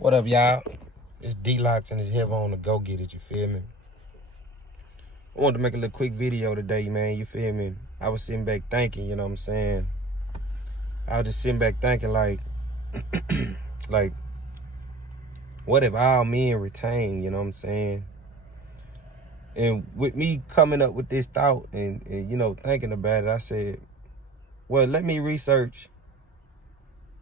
What up, y'all? It's D-Locks and it's Heaven on the Go Get It, you feel me? I wanted to make a little quick video today, man, you feel me? I was sitting back thinking, you know what I'm saying? I was just sitting back thinking, like, like, what if all men retain, you know what I'm saying? And with me coming up with this thought and you know, thinking about it, I said, well, let me research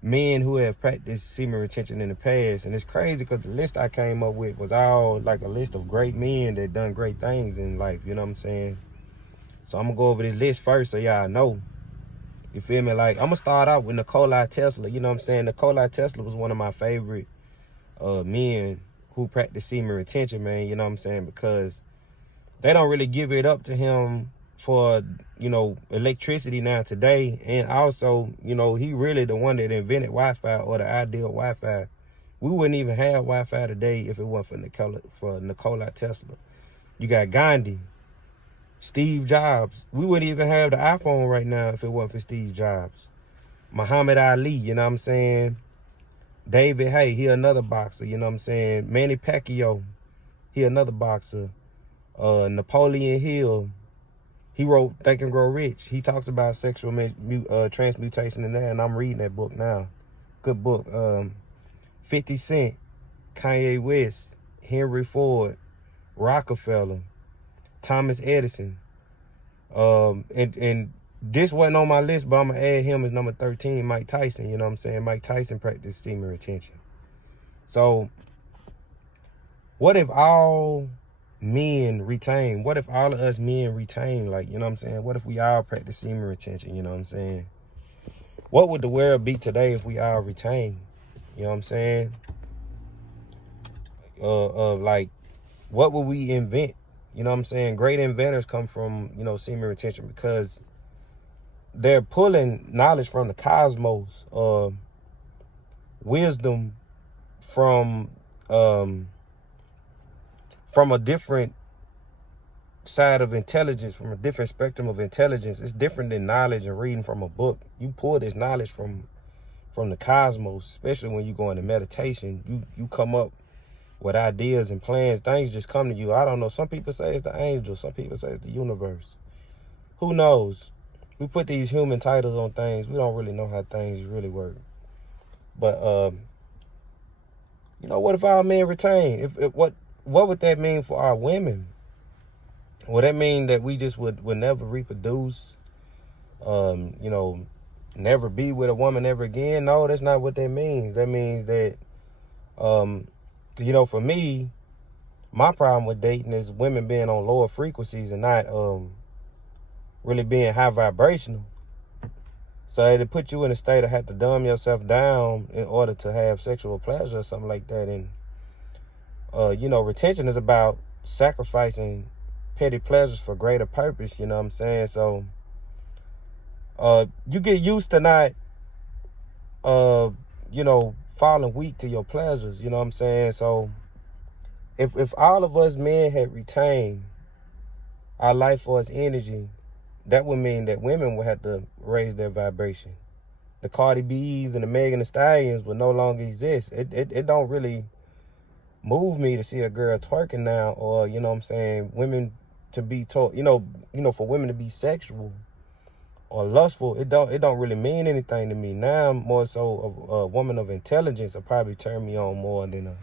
men who have practiced semen retention in the past. And it's crazy because the list I came up with was all like a list of great men that done great things in life, you know what I'm saying? So I'm gonna go over this list first so y'all know. You feel me? Like, I'm gonna start out with Nikola Tesla, you know what I'm saying? Nikola Tesla was one of my favorite men who practiced semen retention, man, you know what I'm saying? Because they don't really give it up to him for, you know, electricity now today. And also, you know, he really the one that invented Wi-Fi, or the ideal Wi-Fi. We wouldn't even have Wi-Fi today if it wasn't for Nikola Tesla. You got Gandhi, Steve Jobs. We wouldn't even have the iPhone right now if it wasn't for Steve Jobs. Muhammad Ali, you know what I'm saying? David Hay, he another boxer, you know what I'm saying? Manny Pacquiao, he another boxer. Napoleon Hill, he wrote Think and Grow Rich. He talks about sexual transmutation in that, and I'm reading that book now. Good book. 50 Cent, Kanye West, Henry Ford, Rockefeller, Thomas Edison. And this wasn't on my list, but I'm going to add him as number 13, Mike Tyson. You know what I'm saying? Mike Tyson practiced semen retention. So, what if all men retain? What if all of us men retain? Like, you know what I'm saying? What if we all practice semen retention? You know what I'm saying? What would the world be today if we all retain? You know what I'm saying? Like, what would we invent? You know what I'm saying? Great inventors come from, you know, semen retention because they're pulling knowledge from the cosmos, wisdom from a different side of intelligence, from a different spectrum of intelligence. It's different than knowledge and reading from a book. You pull this knowledge from the cosmos, especially when you go into meditation. You come up with ideas and plans. Things just come to you. I don't know. Some people say it's the angels. Some people say it's the universe. Who knows? We put these human titles on things. We don't really know how things really work. But you know, what if our men retain? What would that mean for our women? Would that mean that we just would never reproduce? You know, never be with a woman ever again? No, that's not what that means. That means that, you know, for me, my problem with dating is women being on lower frequencies and not really being high vibrational. So it put you in a state of have to dumb yourself down in order to have sexual pleasure or something like that. And you know, retention is about sacrificing petty pleasures for greater purpose, you know what I'm saying? So you get used to not you know, falling weak to your pleasures, you know what I'm saying? So if all of us men had retained our life force energy, that would mean that women would have to raise their vibration. The Cardi B's and the Megan Thee Stallions would no longer exist. It don't really move me to see a girl twerking now, or, you know what I'm saying, women to be told, you know, for women to be sexual or lustful. It don't really mean anything to me. Now, more so a woman of intelligence will probably turn me on more than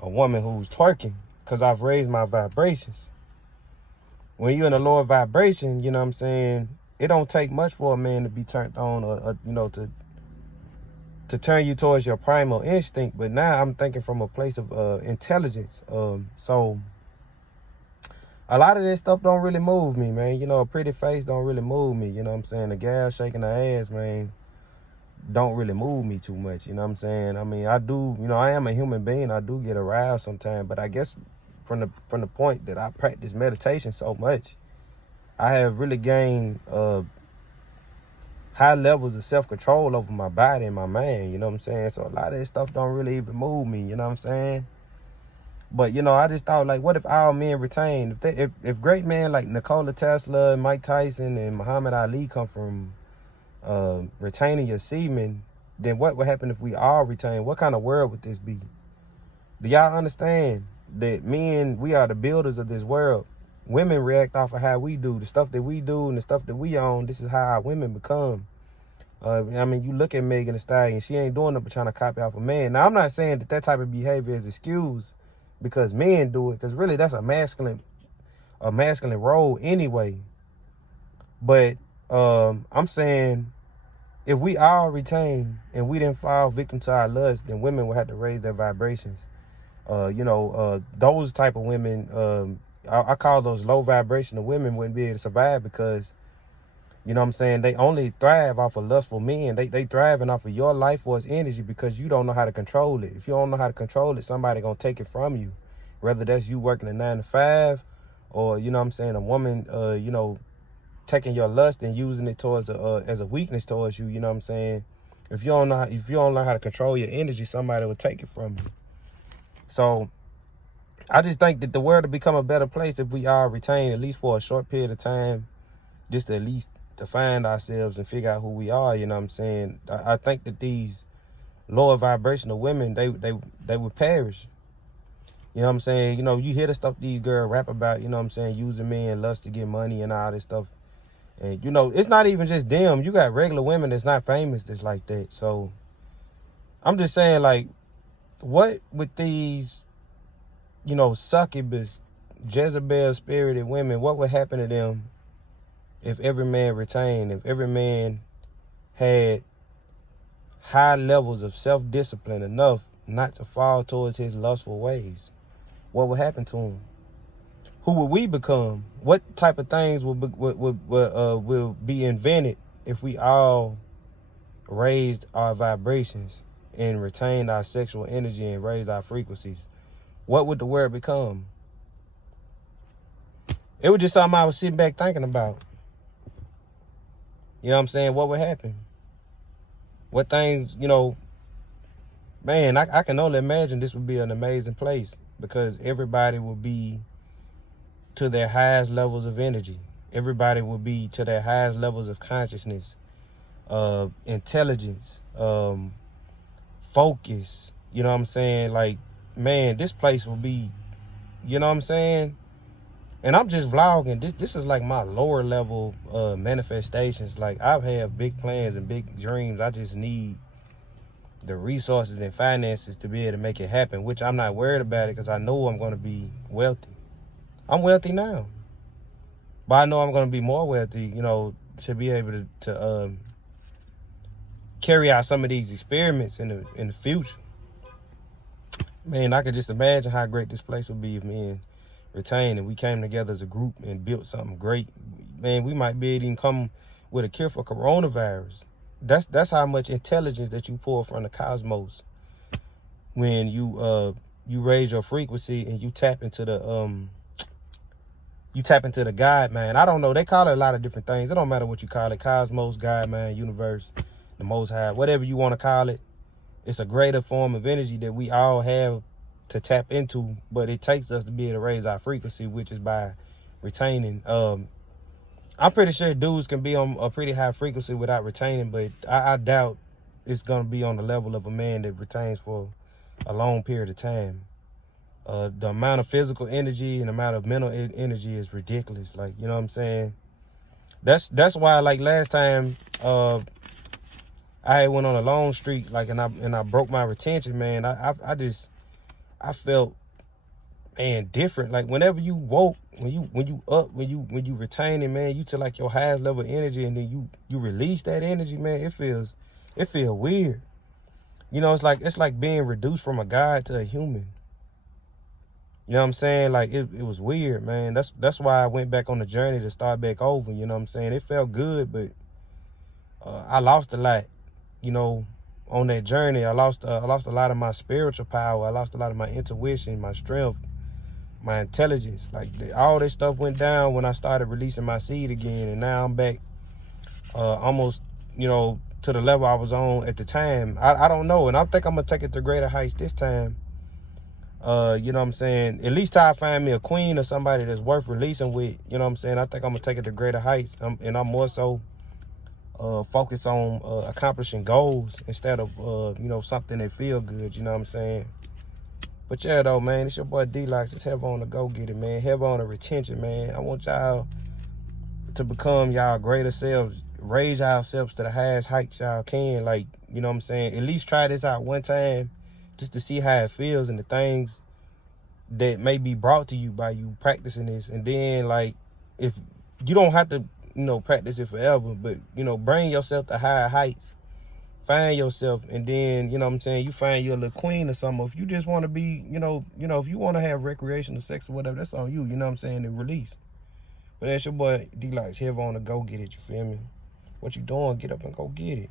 a woman who's twerking, because I've raised my vibrations. When you're in a lower vibration, you know what I'm saying, it don't take much for a man to be turned on, or you know, to turn you towards your primal instinct. But now I'm thinking from a place of intelligence. So a lot of this stuff don't really move me, man. You know, a pretty face don't really move me. You know what I'm saying? A gal shaking her ass, man, don't really move me too much. You know what I'm saying? I mean, I do, you know, I am a human being. I do get aroused sometimes, but I guess from the point that I practice meditation so much, I have really gained high levels of self-control over my body and my mind, you know what I'm saying? So a lot of this stuff don't really even move me, you know what I'm saying? But, you know, I just thought, like, what if all men retain? If great men like Nikola Tesla and Mike Tyson and Muhammad Ali come from retaining your semen, then what would happen if we all retain? What kind of world would this be? Do y'all understand that men, we are the builders of this world? Women react off of how we do. The stuff that we do and the stuff that we own, this is how our women become. I mean, you look at Megan Thee Stallion, she ain't doing nothing but trying to copy off a man. Now, I'm not saying that type of behavior is excused because men do it, because really that's a masculine role anyway. But I'm saying if we all retain and we didn't fall victim to our lust, then women will have to raise their vibrations. Those type of women, I call those low vibrational women, wouldn't be able to survive because, you know what I'm saying, they only thrive off of lustful men. They thriving off of your life force energy because you don't know how to control it. If you don't know how to control it, somebody gonna take it from you. Whether that's you working a 9 to 5 or, you know what I'm saying, a woman, taking your lust and using it towards as a weakness towards you, you know what I'm saying? If you don't know how to control your energy, somebody will take it from you. So I just think that the world will become a better place if we all retain, at least for a short period of time, just at least to find ourselves and figure out who we are, you know what I'm saying? I think that these lower vibrational women, they would perish. You know what I'm saying? You know, you hear the stuff these girls rap about, you know what I'm saying, using men, lust to get money and all this stuff. And, you know, it's not even just them. You got regular women that's not famous that's like that. So I'm just saying, like, what with these, you know, succubus, Jezebel spirited women, what would happen to them if every man retained, if every man had high levels of self-discipline enough not to fall towards his lustful ways? What would happen to him? Who would we become? What type of things will be invented if we all raised our vibrations and retained our sexual energy and raised our frequencies? What would the world become? It was just something I was sitting back thinking about. You know what I'm saying? What would happen? What things, you know, man, I can only imagine this would be an amazing place because everybody will be to their highest levels of energy. Everybody will be to their highest levels of consciousness, intelligence, focus. You know what I'm saying? Like, man, this place will be, you know what I'm saying? And I'm just vlogging. This is like my lower level manifestations. Like, I have big plans and big dreams. I just need the resources and finances to be able to make it happen, which I'm not worried about it because I know I'm going to be wealthy. I'm wealthy now, but I know I'm going to be more wealthy, you know, to be able to carry out some of these experiments in the future. Man, I could just imagine how great this place would be if men retained and we came together as a group and built something great. Man, we might be able to even come with a cure for coronavirus. That's how much intelligence that you pull from the cosmos when you raise your frequency and you tap into the God, man. I don't know. They call it a lot of different things. It don't matter what you call it. Cosmos, God, man, universe, the Most High, whatever you want to call it. It's a greater form of energy that we all have to tap into, but it takes us to be able to raise our frequency, which is by retaining. I'm pretty sure dudes can be on a pretty high frequency without retaining, but I doubt it's going to be on the level of a man that retains for a long period of time. The amount of physical energy and the amount of mental energy is ridiculous. Like, you know what I'm saying? That's why, like, last time I went on a long streak, like, and I broke my retention, man. I felt, man, different. Like, whenever you woke, when you retain it, man, you to like your highest level of energy, and then you release that energy, man. It feels weird. You know, it's like being reduced from a god to a human. You know what I'm saying? Like, it was weird, man. That's why I went back on the journey to start back over. You know what I'm saying? It felt good, but I lost a lot. You know, on that journey, I lost a lot of my spiritual power. I lost a lot of my intuition, my strength, my intelligence. Like, all this stuff went down when I started releasing my seed again, and now I'm back almost, you know, to the level I was on at the time. I don't know, and I think I'm gonna take it to greater heights this time. You know what I'm saying? At least till I find me a queen or somebody that's worth releasing with. You know what I'm saying? I think I'm gonna take it to greater heights, and I'm more so focus on accomplishing goals instead of you know, something that feel good. You know what I'm saying? But yeah, though, man, it's your boy D-Locks. It's Heavy on the Go Get It, man. Heavy on the retention, man. I want y'all to become y'all greater selves. Raise yourselves to the highest heights y'all can. Like, you know what I'm saying? At least try this out one time just to see how it feels and the things that may be brought to you by you practicing this. And then, like, if you don't have to, you know, practice it forever, but, you know, bring yourself to higher heights. Find yourself, and then, you know what I'm saying, you find your little queen or something. If you just want to be, you know, if you want to have recreational sex or whatever, that's on you, you know what I'm saying, and release. But that's your boy D-Locks, Heavy on the Go Get It, you feel me? What you doing? Get up and go get it.